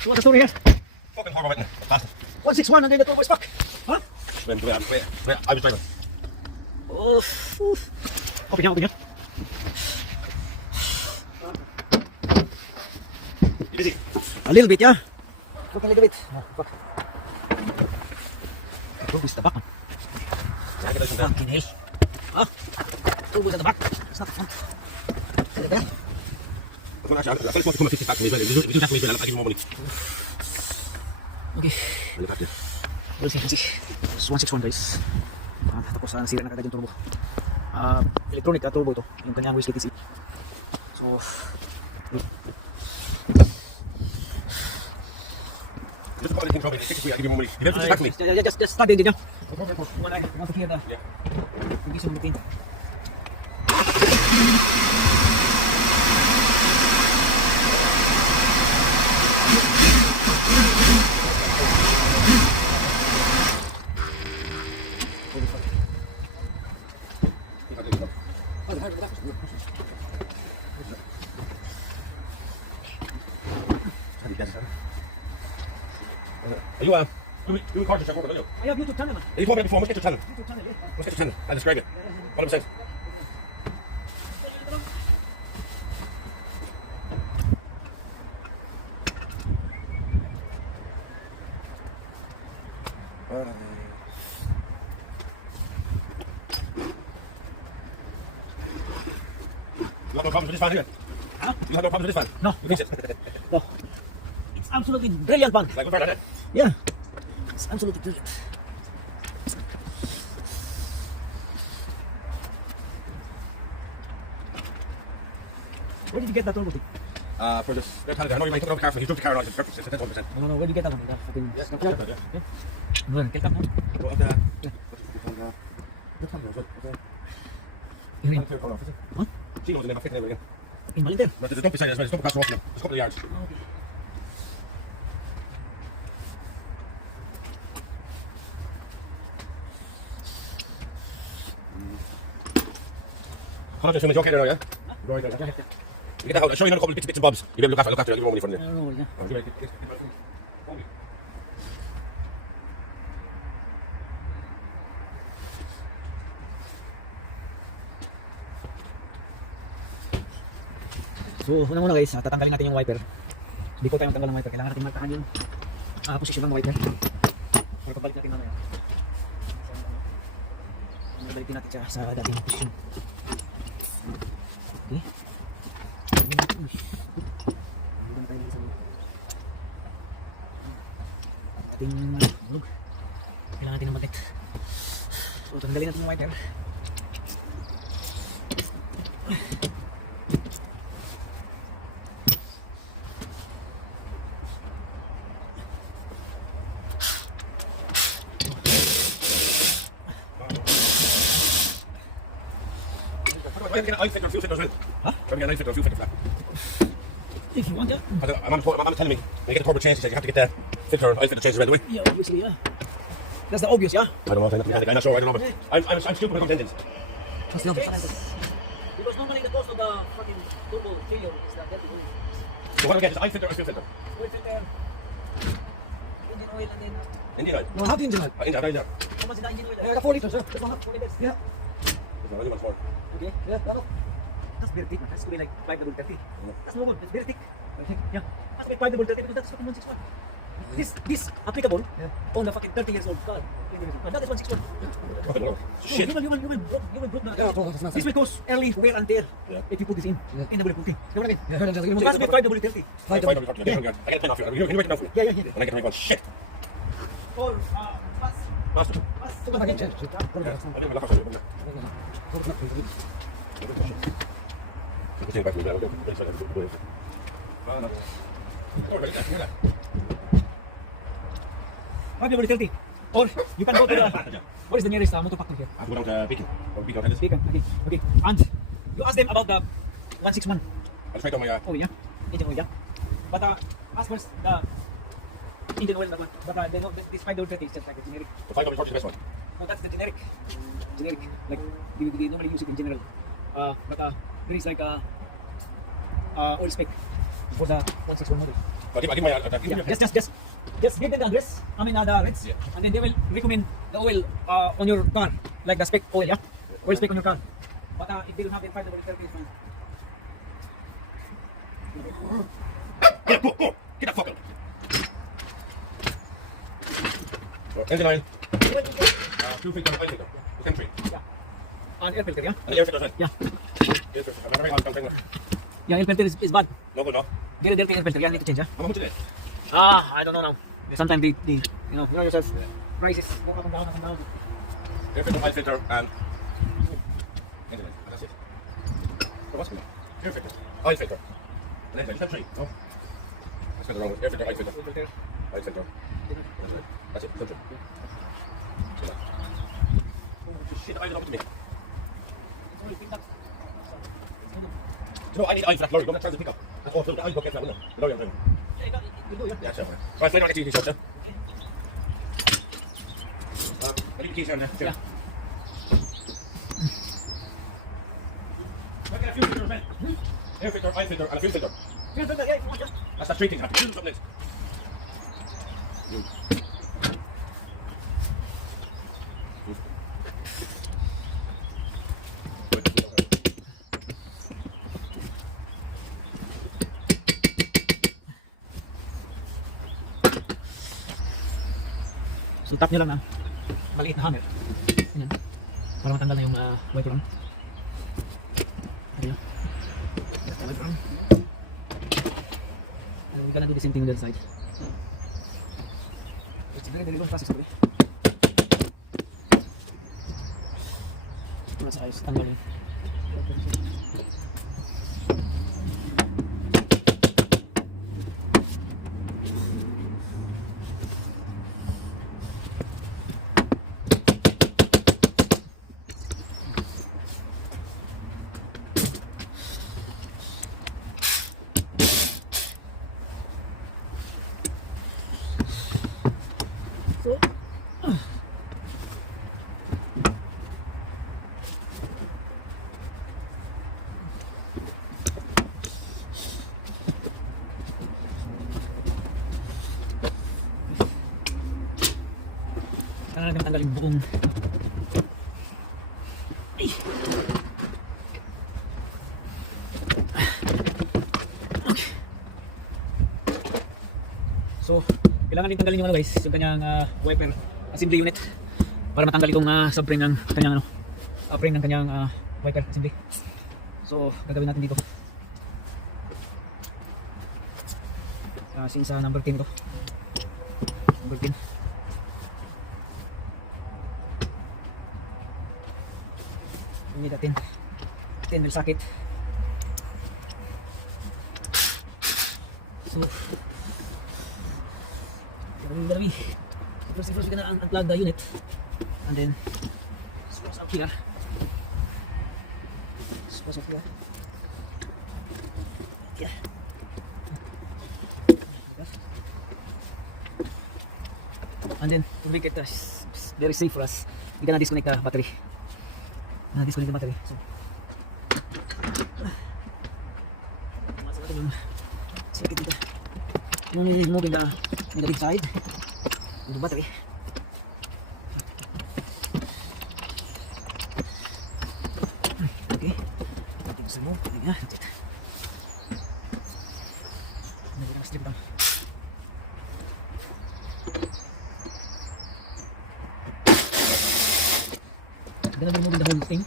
So what's the story here? Fucking horrible, isn't it? That's 161 and then the turbo is stuck. Huh? I was driving. Oh, open here, open here. You busy? A little bit, yeah. Look a little bit. Oh, fuck. Turbo is the back, man. Yeah, get out from there. Fucking hell. Huh? Turbo is at the back. It's not the front. Is it there? Well, actually, I thought it was coming 50 back to me as well. We do that to me as well. I'll give you more money. Okay. I'll look after you. We'll see. It's 161 guys. Tapos nasira na kagad yung turbo. Electronic turbo ito. Yung kanyang wasted is it. So, Just a couple of things, Robin. Take it away. I'll give you more money. You have to back to me. just start it, yeah. You want to clear the condition routine. Are you doing cars and check over, don't you? I have YouTube channel, man. You told me before, let's get your channel. YouTube channel, yeah. Let's get your channel. I'll describe it. 100%. You have no problems with this van here? Huh? You have no problems with this van? No. You fix it? No. It's absolutely brilliant, man. Like, we're fair, Yeah. It's absolutely brilliant. Where did you get that turbo thing? For this, I know you might take it off the car for me. He drove the car around. It's perfect. It's 100%. No, where did you get that one? That fucking... Yeah, Yeah. No, get that one. Go up there. Yeah. What time is it? Here we Okay. go. Huh? She knows the name. I'm fixing it again. In Malinter. But there's a dump beside it as well. There's a dump across the road. There's a couple of yards. Hold on, just filming. You okay there now, yeah? Go right there. You get that out. I'll show you another couple of bits and bobs. You'll be able to look after it. I'll give you more money for it. I don't know, yeah. Oh, give me- So, unang-una guys, tatanggalin natin yung wiper. Before tayo magtanggal ng wiper, kailangan natin markahan yung position ng wiper. Para pabalik natin mamaya. So, balikin natin siya sa dating position. Okay. Ating bulog. Kailangan natin ng magnet. So, tanggalin natin yung wiper. I'm going to get an eye filter, a few filters with. Huh? I'm going to get an eye filter, a few filters for that. If you want, yeah. My mum telling me, when you get the turbo changed, she said you have to get the filter, eye filter changed right away. Yeah, obviously, yeah. That's the obvious, yeah. I don't know, I'm not sure, I don't know, but I'm stupid when it comes to engines. That's the obvious. Because normally the cause of the fucking turbo failure is the dirty oil. So what do I get, is eye filter or a few filter? Oil filter, engine oil, and then... Engine oil. No, how the engine oil? Engine oil, engine oil. How much is the engine oil? Yeah, I got 4 litres, sir. This one, 4 liters? Yeah. There's no only one more. Okay, yeah, that's very thick, man. That's to be like 5W30. That's normal, that's very thick. Yeah, that's like 5W30 because that's fucking 161. This applicable on the fucking 30 years old car. And that is 161. Fucking hell. Shit. You will broke the... Yeah, that's not This will cause early wear and tear if you put this in the bullet coating. You know what I mean? So that's with 5W30. 5W30. I get a pen off you. Can you write it down for me? Yeah. When I get the right one. Shit. Or, Master. so I didn't look after you. Take it back to me, man. I'll go. No. Oh, right there. 5W30. Or you can go to the... What is the nearest motor factory here? I have to go down to Beacon. Or Beacon, Tennis. Beacon. Okay. And you ask them about the 161. I'll just write down my... Oh yeah, engine oil, yeah. But ask first the engine oil, but they know this 5W30 is just like a generic. The 5W30 is the best one. No, that's the generic. Like they normally use it in general. But there is like oil spec for the 161 model. give my Yeah, just give them the address. I mean the rates, Yeah. and then they will recommend the oil on your car, like the spec oil, yeah, oil spec on your car. But if they don't have the 5W30, it's fine. Get up, go. Get the fuck up. Engine oil. Fuel filter, oil filter. Country. Yeah. And air filter, yeah. And air filter, right? Yeah. Air filter. I'm not very container. Yeah, air filter is bad. No good, no. Very dirty air filter. Yeah, need to change, yeah. How much is it? I don't know now. Sometimes the you know yourself, prices go up and down, up and down. Air filter, oil filter, and engine oil. And that's it. So what's going on? Air filter, oil filter. And engine oil. Is that three? No. Let's get the wrong one. Air filter, oil filter. Air filter. Oil filter. That's it. That's it. Shit, the oil is up to me. You know, I need oil for that lorry. Go back to the pickup. That's all. The oil bucket, that window. The lorry I'm driving. Yeah, sure. Right, later on, activity shop, sir. I need the keys here and there. Yeah. Look at a fuel filter, man. Air filter, oil filter, and a fuel filter. Air filter, yeah, if you want, yeah. That's the three things. Have to do something else. So tap nyo lang ng maliit na hammer. Ganyan. Para matanggal na yung wiper on. Ayan. Yes, the wiper on. And we're gonna do the same thing on the other side. It's a very long process to do. Nasa ayos, tanggalin. So, kailangan natin matanggal yung buong ay. Okay. So, kailangan din tanggalin yung ano guys, yung kanyang wiper assembly unit para matanggal itong subframe ng kanyang ano, frame ng kanyang wiper assembly. So, gagawin natin dito. Since number 10 ito. Number 10. We need a 10 mil socket. So, first we're gonna unplug the unit and then screws up here. Screws up here. Yeah. And then to make it very safe for us, we're gonna disconnect the battery. Disconnect the battery. So, masuk natin yung socket dito. Yung removing the negative side of the battery. Okay. Let's remove. Yeah, that's it. And then we're gonna strip it down. I'm gonna be removing the whole thing.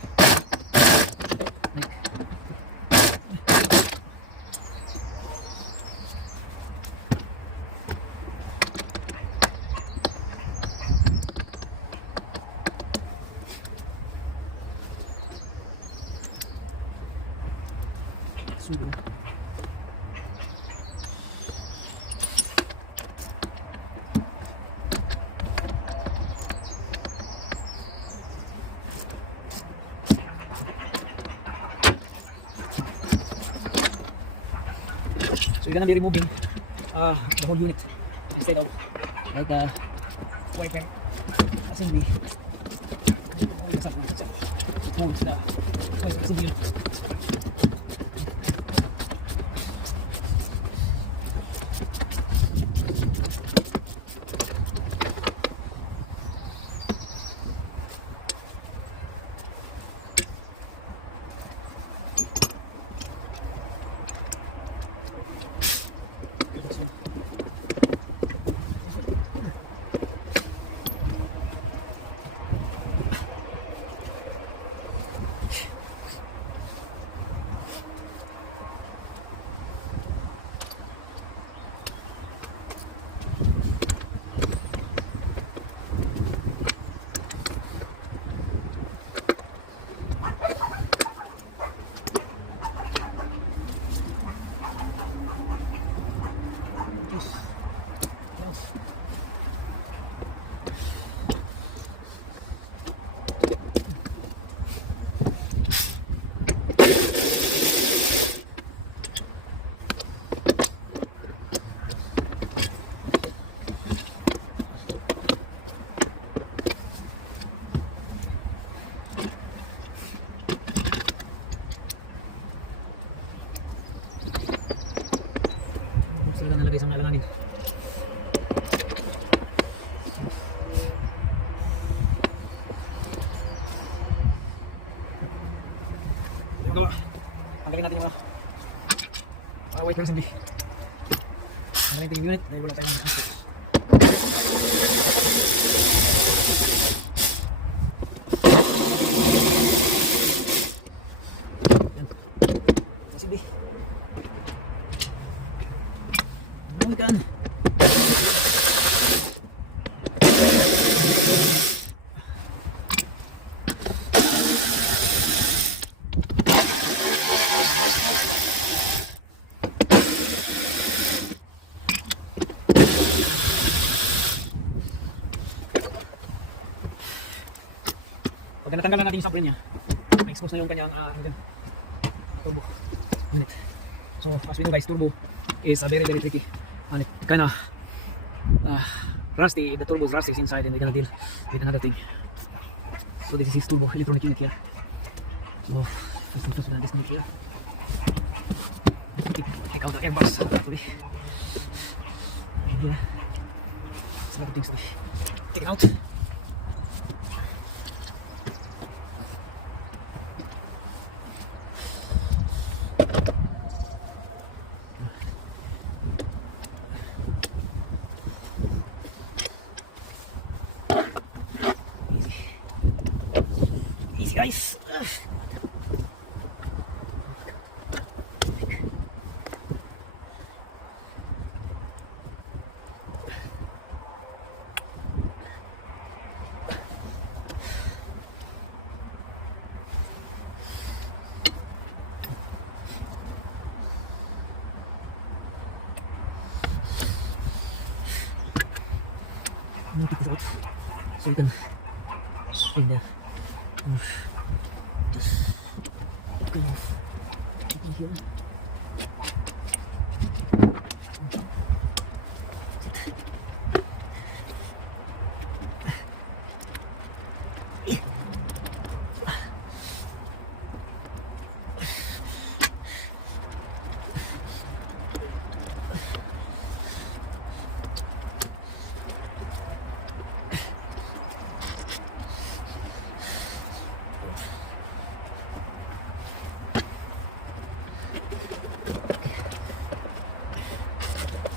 Sugo. So you're gonna be removing the whole unit instead of like the wiper assembly. It holds the wiper assembly unit. talaga nalagay sa mga alanganin. Yung gawa. Tanggalin natin yung mga white person di. Tanggalin natin yung unit dahil wala tayong answer. Yan. PCB. Ang kan. Pag natanggal na natin yung subframe niya, ma-expose na yung kanyang turbo unit. So as we know guys, turbo is very tricky and it kinda rusty. If the turbo is rusty inside, then we're gonna deal with another thing. So this is his turbo electronic unit here. So first we're gonna disconnect here. Take out the airbox actually. And here, some other things to take it out. Easy guys. I'm gonna take this out so you can swing the just kind of in here.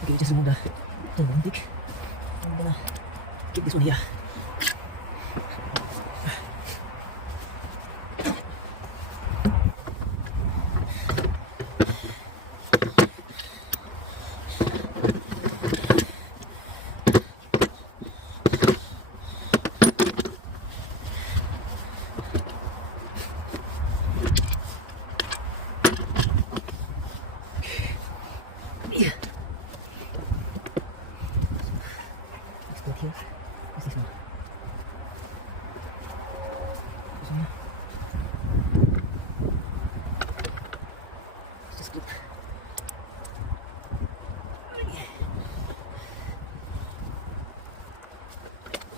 Okay, just remove the one tick. I'm gonna keep this one here. Yeah. Let's here. What's this one? This one. Let's just clip.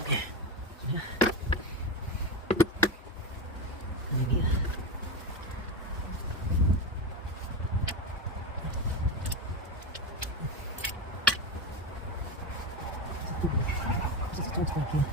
Okay. So yeah. And then here. Just transfer here.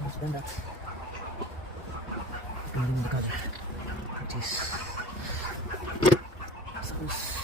Once done that, you can remove the cover, which is suppose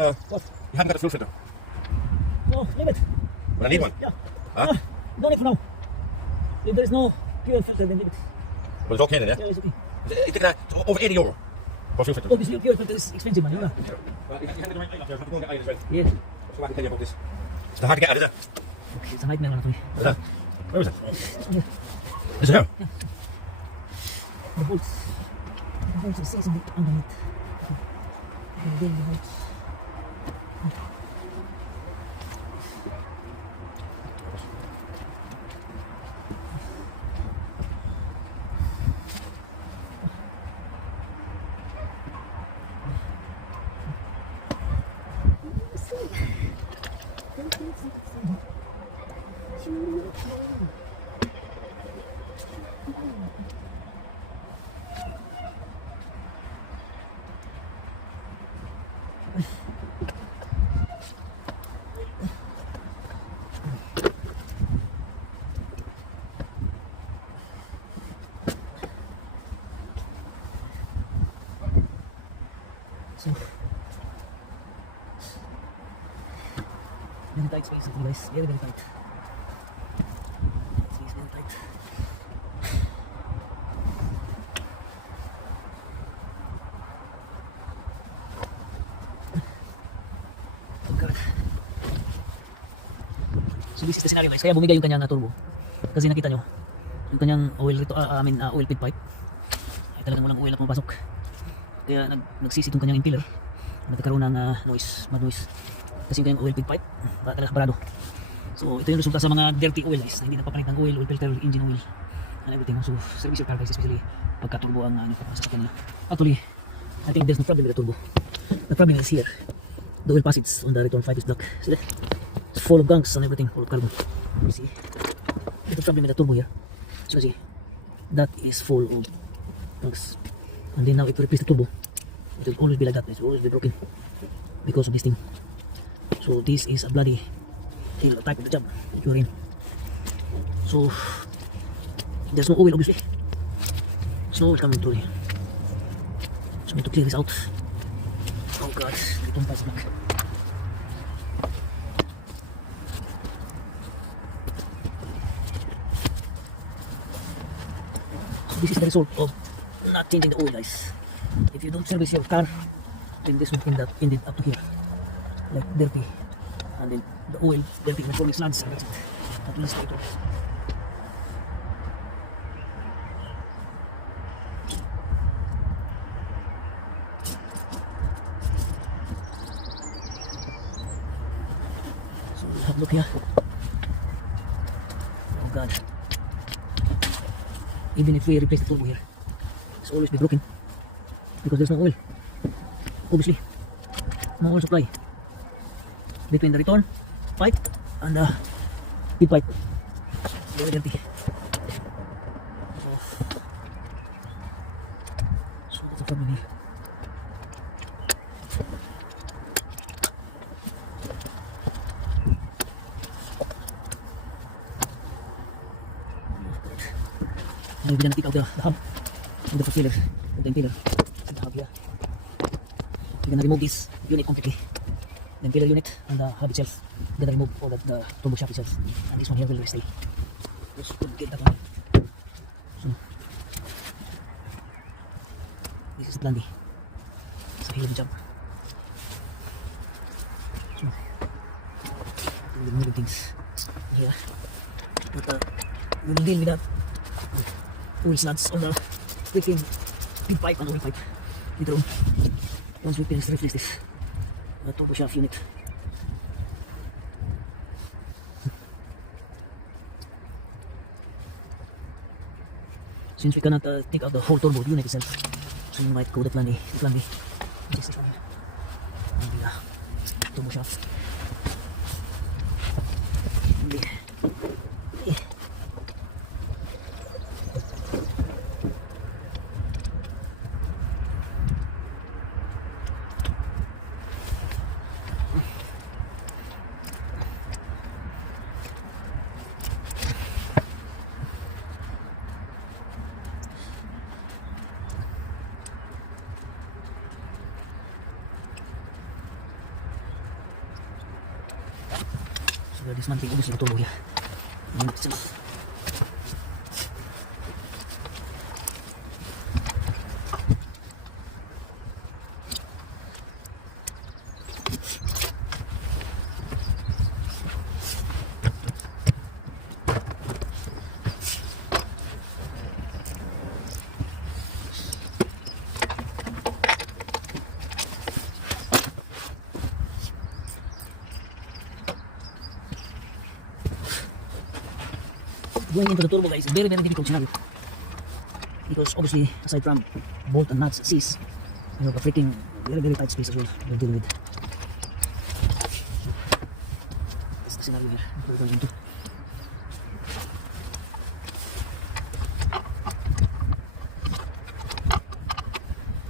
What? You haven't got a fuel filter. No, leave it. But I need one. Yeah. Huh? No need for now. If there is no pure filter, then leave it. But it's okay then, yeah? Yeah, it's okay. It's over 80 euro for fuel filter. Obviously, pure filter is expensive, man. You know? Well, you have to right there. I have to go and get iron as well. Yeah. So I can tell you about this. It's hard to get out, is it? Okay, it's a nightmare, man. Is it? Where is it? Yeah. Is it here? The bolts. The bolts are seasoned underneath. Okay. And then the bolts. So, very tight space, actually, guys. Very, very tight. Space very tight. Oh God. So this is the scenario, guys. Kaya bumigay yung kanyang turbo. Kasi nakita nyo, yung kanyang oil oil feed pipe ay talagang walang oil na pumapasok. Kaya nagsisi itong kanyang impeller. Nagkakaroon ng noise, bad noise. Kasi yung kanyang oil feed pipe talaga parado. So ito yung resulta sa mga dirty oil guys, na hindi nagpapalit ng oil filter, engine oil and everything. So service your car guys, especially pagka turbo ang nagpapasa sa kanila. Actually, I think there's no problem with the turbo. The problem is here. The oil passage on the return pipe is black. See that? It's full of gunks and everything, full of carbon. You see? The problem with the turbo here. So see, that is full of gunks. And then now if you replace the turbo, it will always be like that. It will always be broken because of this thing. So this is a bloody type of the job that you're in. So there's no oil obviously. There's no oil coming through here. So we need to clear this out. Oh God, the pump is black. So this is the result of not changing the oil guys. If you don't service your car, then this will end up to here like dirty, and then the oil dirty and forming slants, and that's it. That will stay through. So have a look here. Oh God, even if we replace the turbo here, it's always be broken because there's no oil. Obviously, no oil supply between the return pipe and the feed pipe. Very dirty. So that's a problem here. Now we're gonna take out the hub of the filler, of the impeller. See the hub here. We're gonna remove this unit completely. The impeller unit and the hub itself. We're gonna remove all the turbo shaft itself. And this one here will stay. Just get that one. So this is Blondie. It's a heavy job. So we're moving things here. But we will deal with that oil slants on the freaking feed pipe and oil pipe later on. Once we finish to replace this turbo shaft unit. Since we cannot take out the whole turbo unit itself, so we might go the Blondie. This one here. And the turbo shaft. dismantle ubos yung turbo ya. Minit sila. Going into the turbo guys is very difficult scenario because obviously aside from bolt and nuts seats, you have a freaking very tight space as well we're dealing with. This is the scenario here we're going into.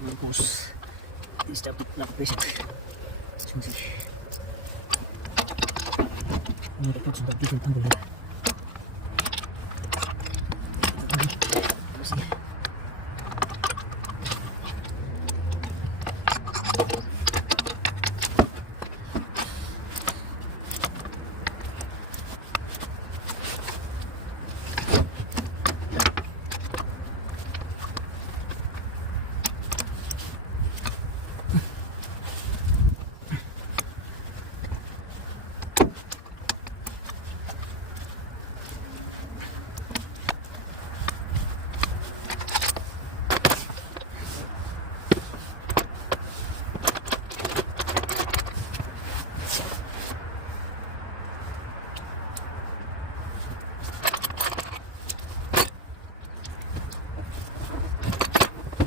And of course this job took a lot of patience, as you can see. You know, the parts of the different angle here. See.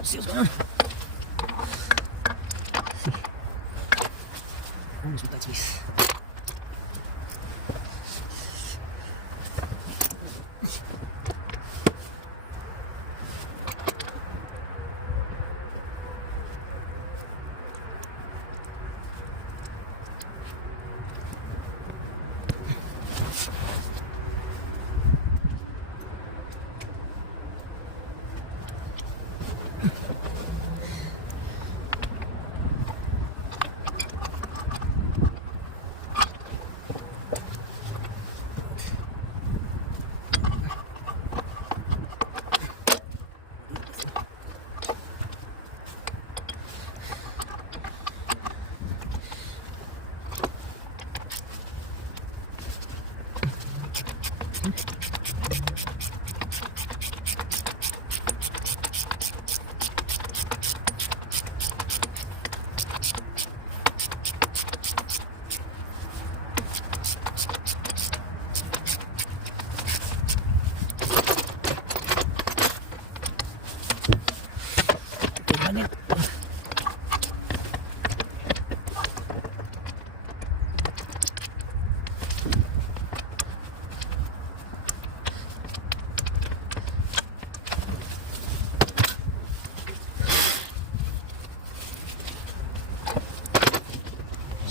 See what's going on. See. Almost with that space.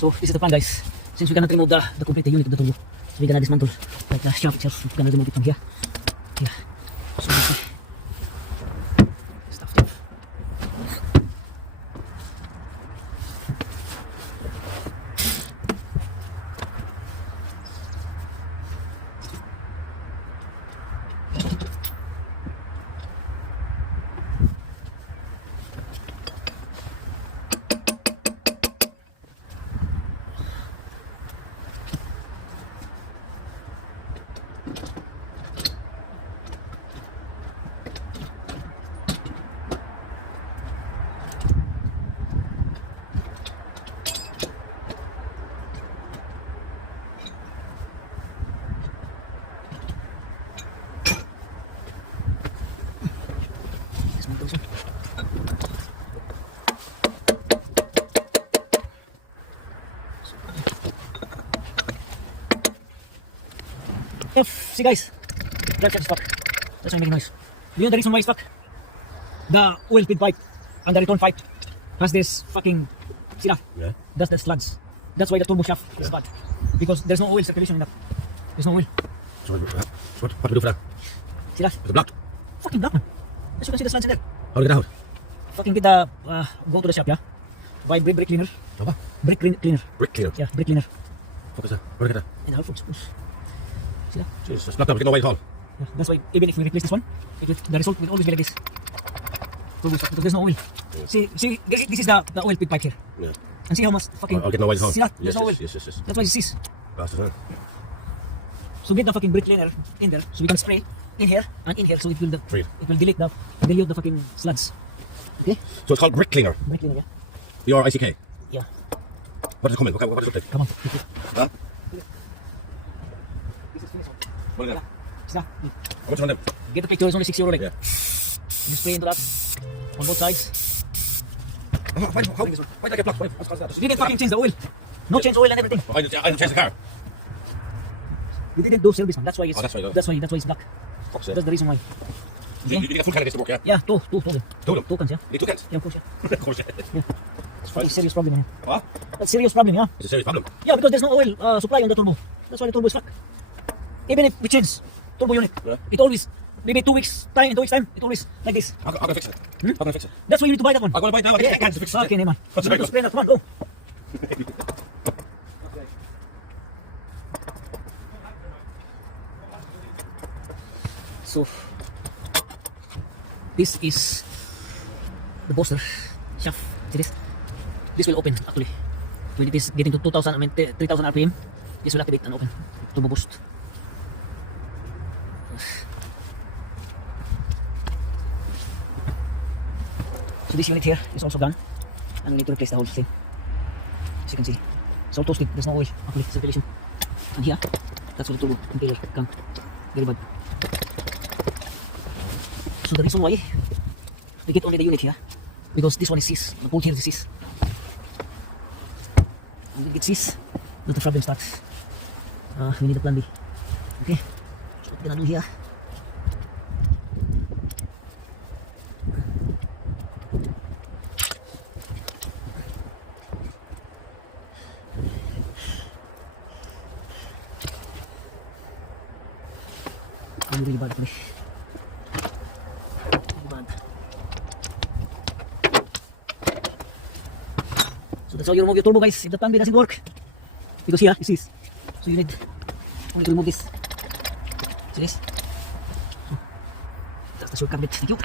So this is the plan guys. Since we cannot remove the complete unit of the turbo, so we're gonna dismantle like the shaft itself. We're gonna remove it from here. Yeah. So you see. Stuff. See guys, drive shaft is stuck. That's why making noise. Do you know the reason why it's stuck? The oil feed pipe and the return pipe has this fucking, see that? Yeah. That's the slugs. That's why the turbo shaft is bad. Because there's no oil circulation in that. There's no oil. So what do we do for that? See that? It's blocked. Fucking black man. As you can see the slugs in there. How do we get out? Fucking get the, go to the shop, yeah? Buy brick cleaner. Apa? Brick cleaner. Brick cleaner. Yeah, brick cleaner. Fuck is that? Where do we get that? and half. See that? Jesus, not that we get no oil at all. Yeah, that's why even if we replace this one, the result will always be like this. Because there's no oil. See, this is the oil pit pipe here. Yeah. And see how much fucking. I'll get no oil at all. See that? Yes, There's no oil. yes. That's why it cease. That's it. So get the fucking brake cleaner in there, so we can spray in here and in here, so it will Free. dilute the fucking slugs. Okay? So it's called brick cleaner. Brake cleaner, yeah. B-R-I-C-K. Yeah. What does it come in? What does it look like? Come on. Huh? This is finished. What is Yeah. that? See that? How much on them? Get the picture. It's only €6 like. Yeah. You spray into that on both sides. Why did I get blocked? What's that? You didn't fucking change the oil. No change oil and everything. I didn't change the car. You didn't do service, man. That's why it's. Oh, that's why, That's why it's black. Fuck's sake. That's the reason why. You get a full can of this to work, yeah? Yeah, two of them. Two of them? Two cans, yeah. You need 2 cans? Yeah, of course, yeah. Of course, yeah. That's a serious problem, man. What? That's a serious problem, yeah. It's a serious problem. Yeah, because there's no oil supply on the turbo. That's why the turbo is stuck. Even if we change turbo unit, Yeah. it always, maybe 2 weeks time, in 2 weeks time, it always like this. How can I fix it? How can I fix it? That's why you need to buy that one. I'm going to buy it now. I Yeah, can't fix it. okay, man. What's You the need to big spray that. Come on, go. So, this is the booster shaft. See this? This will open actually. When it is getting to 2000, I mean 3000 RPM, this will activate and open. Turbo boost. So this unit here is also gone, and we need to replace the whole thing. As you can see, it's all toasted. There's no oil actually circulation. And here, that's where the turbo impeller come. Very bad. So the reason why we get only the unit here, because this one is cis, the bolt here is cis. And we get cis, then the problem starts. We need a plan B. Okay, so what we're gonna do here. Really bad actually. Really bad. So that's how you remove your turbo, guys, if the plan B doesn't work. Because here, you see this. So you need only to remove this. See this? So that's the shortcut bit. Thank you.